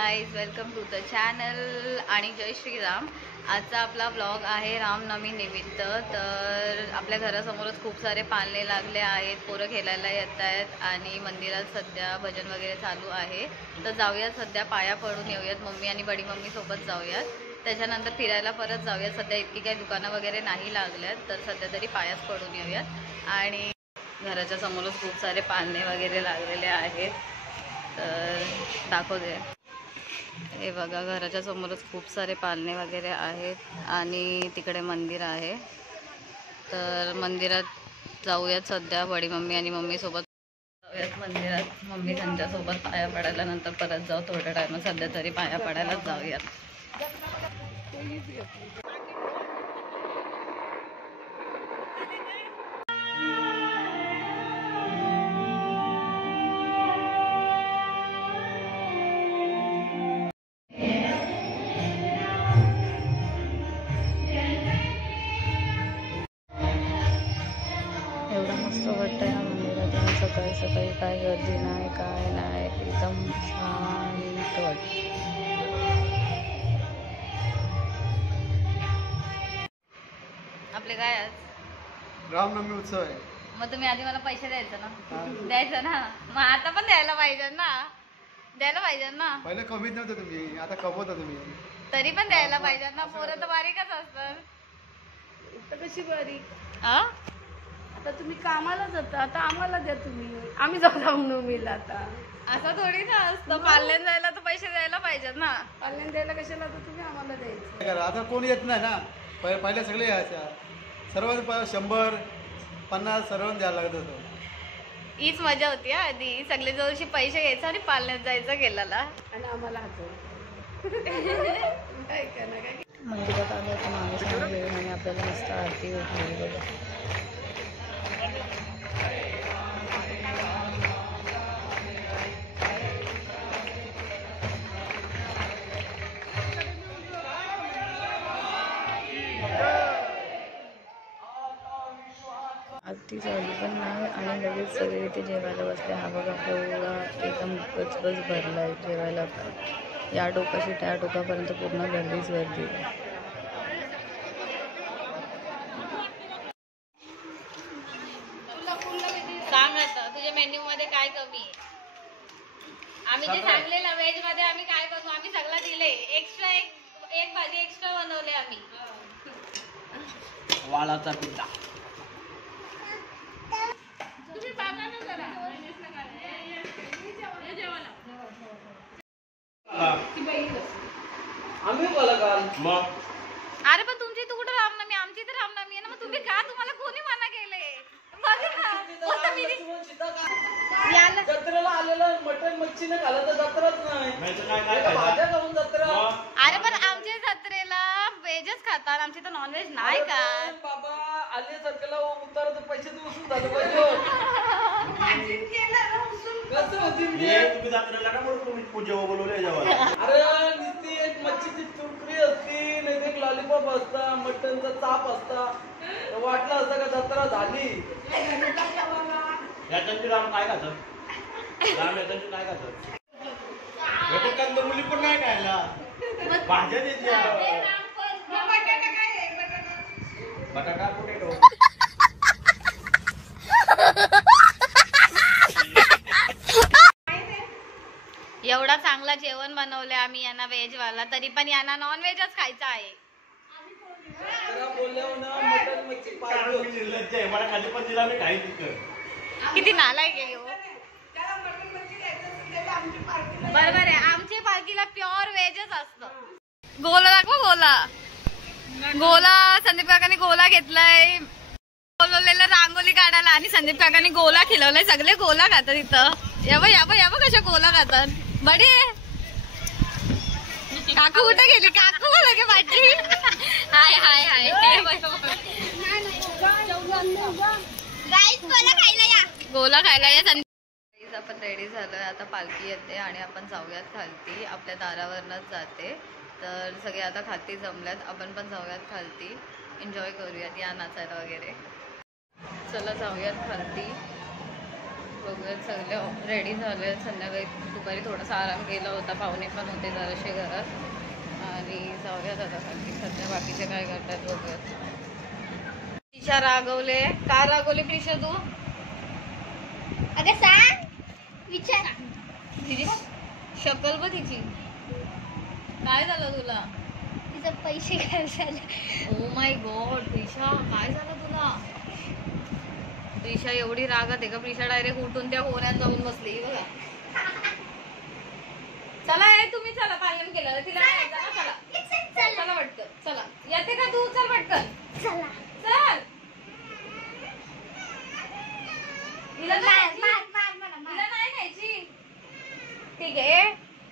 Guys, welcome to the channel आणि जय श्रीराम। आजचा आपला व्लॉग आहे रामनवमी निमित्त। तर आपल्या घरासमोरच खूप सारे पाळणे लागले आहेत, पोरं खेळायला येत आहेत आणि मंदिरात सध्या भजन वगैरे चालू आहे। तर जाऊयात, सध्या पाया पडून येऊयात, मम्मी आणि बडी मम्मी सोबत जाऊयात, त्याच्यानंतर फिरायला परत जाऊयात। सध्या इतकी काही दुकानं वगैरे नाही लागल्यात, तर सध्या तरी पायाच पडून येऊयात। आणि घराच्या समोरच खूप सारे पाळणे वगैरे लागलेले आहेत, तर दाखवते। हे बघा, घराच्या समोरच खूप सारे पाळणे वगैरे आहेत आणि तिकडे मंदिर आहे। तर मंदिरात जाऊयात सध्या, बडी मम्मी आणि मम्मी सोबत जाऊयात मंदिरात। मम्मी त्यांच्यासोबत पाया पडायला नंतर परत जाऊ थोड्या टायमात, सध्या तरी पाया पडायलाच जाऊयात। एवढं मस्त वाटतंय ना मंदिरात येऊन, सकाळी सकाळी काय गर्दी नाही, काय नाही, एकदम शांत वाटतं। आपले काय आज रामनवमी उत्सव आहे। मग तुम्ही आधी मला पैसे द्यायचं ना, द्यायचं ना, मग आता पण द्यायला पाहिजे ना, द्यायला पाहिजे ना। पहिले कमीत नव्हतं तुम्ही, आता कमवता तुम्ही, तरी पण द्यायला पाहिजे ना, पोरं तर बारीकच असतात। कशी बारीक? आता तुम्ही कामाला जाता, आता आम्हाला द्या तुम्ही, आम्ही जाऊ रामनवमीला। आता असं थोडी ना असतं, पाल्यान जायला तर पैसे द्यायला पाहिजेत ना। पाल्यान द्यायला कशाला, तर तुम्ही आम्हाला द्यायचं। आता कोण येत नाही ना, पहिले सगळे यायच्या, सर्वांना 100, 50 सर्वांना द्यायला लागत होतं। हीच मजा होती आधी, सगळे जवळशी पैसे घ्यायचं आणि पालण्यात जायचं गेलाला, आणि आम्हाला काय करणार, काय मंदिरात आलं तर माणूस आणि आपल्याला मस्त आरती होती बघा। आरती झाली पण नाही आणि लगेच सगळे इथे जेवायला बसले। हा बघा एवढा एकदम गजबज भरला आहे जेवायला, या टोकाशी त्या टोकापर्यंत पूर्ण गर्दीच गर्दी। सांग आता तुझ्या मेन्यू मध्ये काय कमी आहे? आम्ही जे सांगलेलं व्हेज मध्ये आम्ही काय करू, आम्ही सगळं दिले, एक्स्ट्रा एक भाजी एक्स्ट्रा बनवले आम्ही। वालाचा पिठा तुम्ही बघा ना जरा, आम्ही बोला काल मग। अरे पण तुमची तू कुठं रामनवमी, आमची तर रामनवमी आहे ना, मग तुम्ही का, तुम्हाला कोणी मना केले? बघा ना, जत्रेला आलेलं मटन मच्छी न खाला तर जत्राच नाही, भाज्या खाऊन जत्रा। अरे पण आमच्या जत्रेला व्हेजच खातात, आमची तर नॉनव्हेज नाही का बाबा। आले सरकारला उतारा तर पैसे उसून झालं पाहिजे। कसं होती तुम्ही जत्रेला ना, म्हणून तुम्ही पूजा बोलवले जेव्हा। अरे नुसती एक मच्छीची तुकडी असती, नाही एक लॉलीपॉप असता, मटनचा चाप असता, वाटलं असतं का जत्रा झाली। याच्याची राम काय खातात, राम याच्याची काय खातात, कंदमुली पण नाही खायला, भाज्या द्यायच्या, बटाटा पोटॅटो। एवढा चांगला जेवण बनवले आम्ही यांना व्हेज वाला, तरी पण यांना नॉन व्हेजच खायचं आहे। किती नालायक आहे हो। बरोबर आहे, आमच्या पालखीला प्युअर व्हेजच असतं। गोला दाखवा, गोला संदीप काकांनी गोला घेतलाय, बोलवलेलं रांगोली काढायला, आणि संदीप काकांनी गोला खिलवलाय, सगळे गोला खातात इथं। यावं कशा गोला खातात बडे। काकू कुठे गेली, काकू लगे बाटली, हाय हाय हाय, गोला खायला या। आपण रेडी झालोय, आता पालखी येते आणि आपण जाऊयात खालती, आपल्या दारावरनच जाते। तर सगळे आता खालती जमल्यात, आपण पण जाऊयात खालती, एन्जॉय करूयात, या नाचायला वगैरे। चला जाऊयात खालती। बघूयात सगळे रेडी झाले. संध्याकाळी दुपारी थोडासा आराम केला होता, पाहुणे पण होते जराशे घरात. आणि जाऊयात आता खाली. सध्या बाकीचे काय करतात बघूयात. प्रिशा रागवले. का रागवले प्रिशा तू? अगं सांग, विचारा. तिची शक्कल बघ तिची. काय झालं तुला? तिचं पैसे काय झाले? ओ माय गॉड प्रिशा, काय झालं तुला? प्रिशा एवढी रागात आहे का? प्रिशा डायरेक्ट उठून त्या कोण्यात जाऊन बसली बघा. चला तुम्ही चला, पालन केलं तिला नाही यायचं ना. चला चला पटकन, चला येते का तू? चल पटकन चला. चल. तिला नाही मला न्यायची. ठीक आहे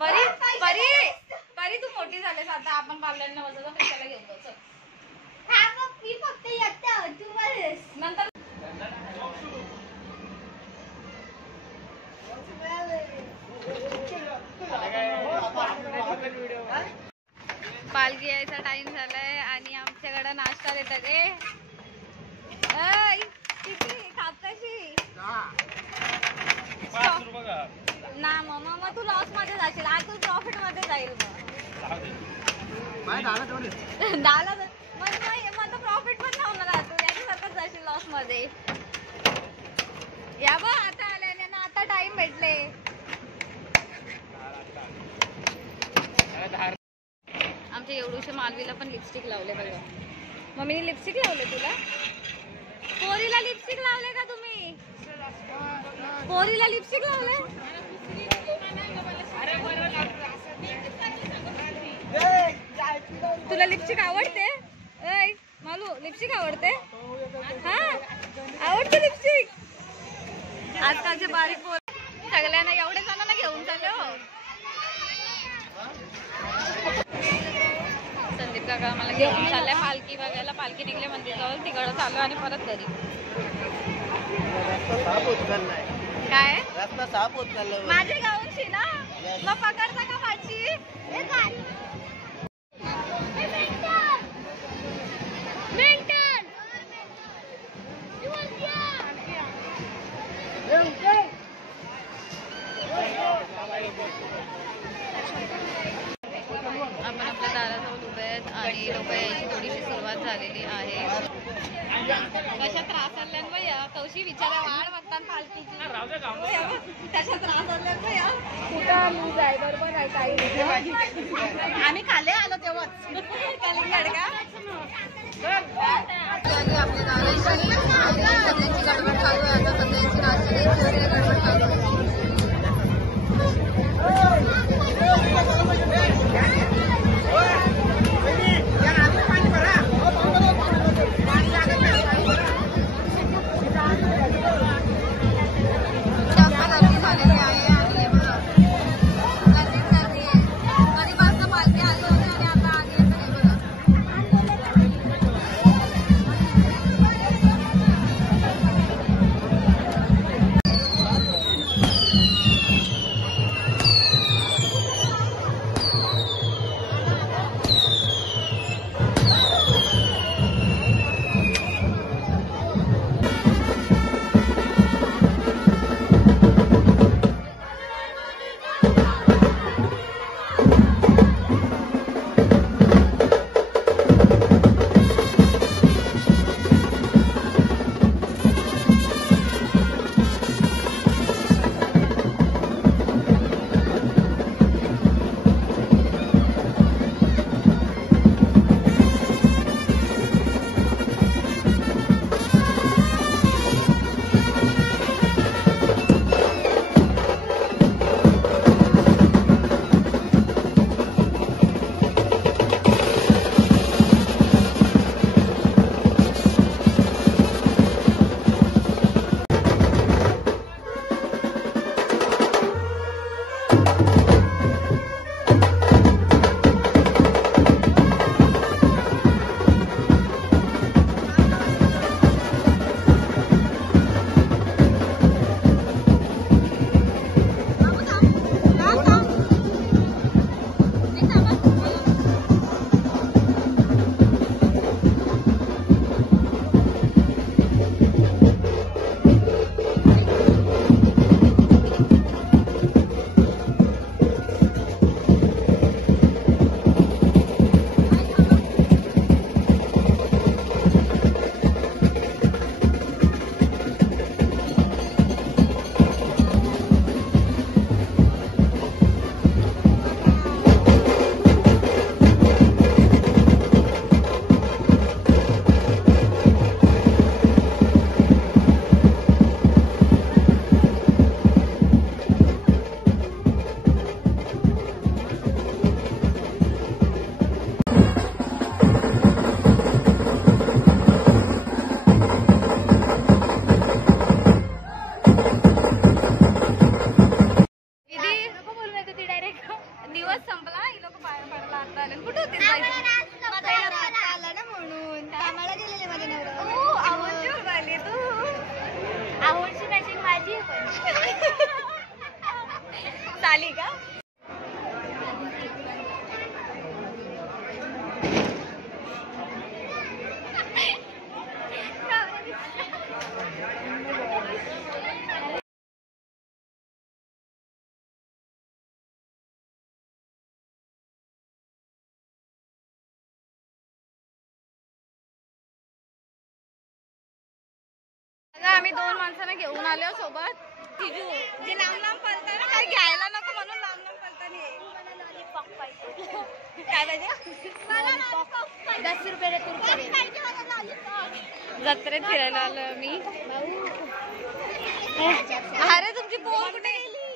परी, परी परी तू मोठी झालीस आता. आपण पार्लरला बसायचं, प्रिशाला घेऊन जाऊ. चल मी फक्त येते, तू बस. नंतर पालखी यायचा टाइम झालाय आणि आमच्याकडे नाश्ता देतात. किती कापताशी ना मग तू लॉस मध्ये जाशील. आज तू प्रॉफिट मध्ये जाईल. मग डाला मग प्रॉफिट पण नाही होणार. तू याच्यासारखंच जाशील लॉस मध्ये. या बघ आता आल्याने ना, आता टाइम भेटले. आमच्या एवढूशे मालवीला पण लिपस्टिक लावले बघा. मम्मीने लिपस्टिक लावले तुला? पोरीला लिपस्टिक लावले का तुम्ही? पोरीला लिपस्टिक लावले? तुला लिपस्टिक आवडते? ऐ मालू, लिपस्टिक आवडते? हा आवडते लिपस्टिक? आजकालचे बारीक पोर सगळ्यांना एवढे जणांना घेऊन चालले हो. संदीप काका आम्हाला घेऊन चाललाय पालखी बघायला. पालखी निघले मंदिराजवळ, तिकडं चालू आणि परत घरी. काय रस्ता साफ होत चाललं. माझे गाऊनशी ना मग पकडता का माझी? आपण आपल्या दाराजवळ उभे आहेत आणि लोक यायची थोडीशी सुरुवात झालेली आहे. कशा त्रास आल्यान भैया कौशी विचारा वाढ म्हणतात पालखीची. कशा त्रास आल्यान भैया कुठं लूज आहे? बरोबर आहे काही. आम्ही खाले आलो तेव्हाच कलिंगड का आपल्या दाराची सगळ्यांची गडबड चालू आहे. आता सगळ्यांची नाश्ता गडबड चालू आहे. दिवस संपला ही लोक पाया पडला आता आले कुठे होते जायचं आला ना म्हणून कामाला गेलेले माझे नवरा ओ आवडची उभारली तू आवडची मॅचिंग माझी आहे पण चाली का आम्ही 2 माणसांना घेऊन आलो सोबत तिजू जे लांब लांब पळतात ना काही घ्यायला नको म्हणून लांब लांब पळताना काय पाहिजे 10 रुपये जत्रेत फिरायला आलो मी अरे तुमची पोर कुठे गेली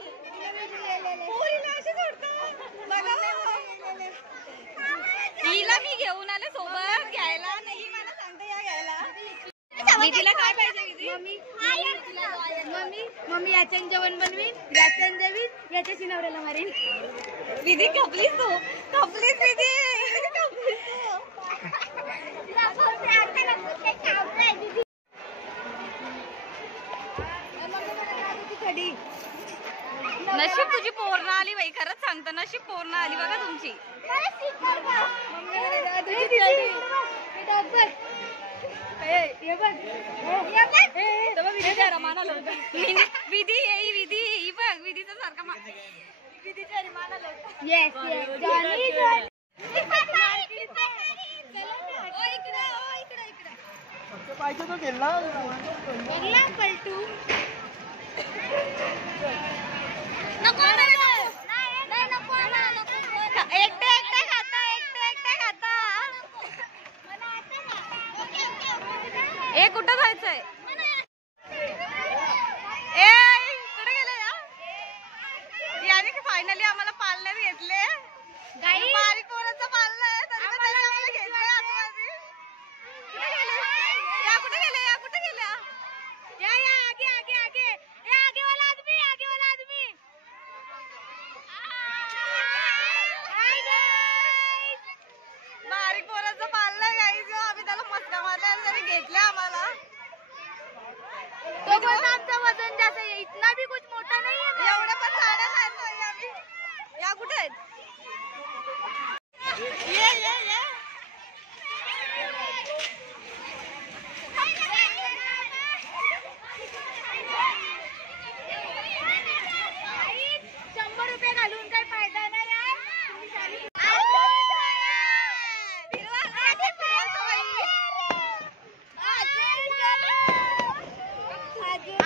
पोरीला अशी सोडतात बघा तिला मी घेऊन आले सोबत घ्यायला नाही मला सांगते या घ्यायला विधीला काय पाहिजे मम्मी याच्यान जेवण बनवीन याच्यान जेवीन याच्याशी नवऱ्याला मारीन विधी कपलीस तू कपलीस विधी नशीब तुझी पोरणं आली बाई खरंच सांगतो नशीब पोरणं आली बघा तुमची विधी येई विधी ही बघ विधीचा सारखा विधीच्या रिमाना पाहिजे तो गेला पलटू एकटे एकटे खाता ए कुठं जायचंय ए कुठे गेले याने फायनली आम्हाला पाळण्यात घेतले बारीक पोराचं पाळलं आहे तरी आम्हाला घेतले आतमध्ये कुठे गेले या कुठे गेल्या या आगे आगे आगे आगे वाला आदमी बारीक पोराचं पाळलंय गाईज आम्ही त्याला मस्का मारल्या आणि त्याने घेतल्या आम्हाला तो पण आमचा वजन जास्त आहे इतना भी कुछ मोठा नाही है एवढ्या पण साड्या नाही आम्ही या कुठे आहेत ये ₹100 घालून काही फायदा नाही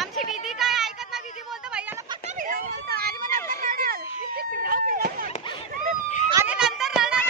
आमची विधी काय ऐकत ना विधी बोलतो भैयाला पक्का फिरव बोलतो आणि मग नंतर रडल आणि नंतर रडल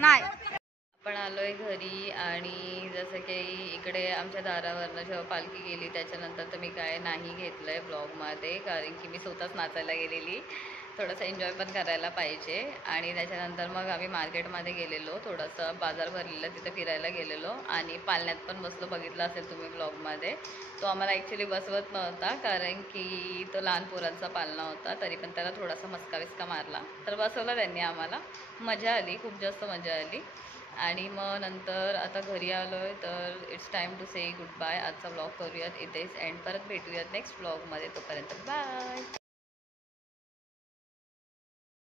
नाही आपण आलोय घरी आणि जसं की इकडे आमच्या दारावरनं जेव्हा पालखी गेली त्याच्यानंतर तर मी काय नाही घेतलंय ब्लॉगमध्ये कारण की मी स्वतःच नाचायला गेलेली थोडंसं एन्जॉय पण करायला पाहिजे. आणि त्याच्यानंतर मग आम्ही मार्केटमध्ये गेलेलो, थोडंसं बाजार भरलेलं तिथे फिरायला गेलेलो आणि पाळण्यात पण बसलो, बघितलं असेल तुम्ही ब्लॉगमध्ये. तो आम्हाला ॲक्च्युली बसवत नव्हता कारण की तो लहान पोरांचा पाळणा होता, तरी पण त्याला थोडासा मस्का मारला, तर बसवला त्यांनी आम्हाला. मजा आली, खूप जास्त मजा आली. आणि मग नंतर आता घरी आलो आहे, तर it's time to say goodbye. आजचा ब्लॉग करूयात इथेच एंड, परत भेटूयात नेक्स्ट ब्लॉगमध्ये. तोपर्यंत बाय.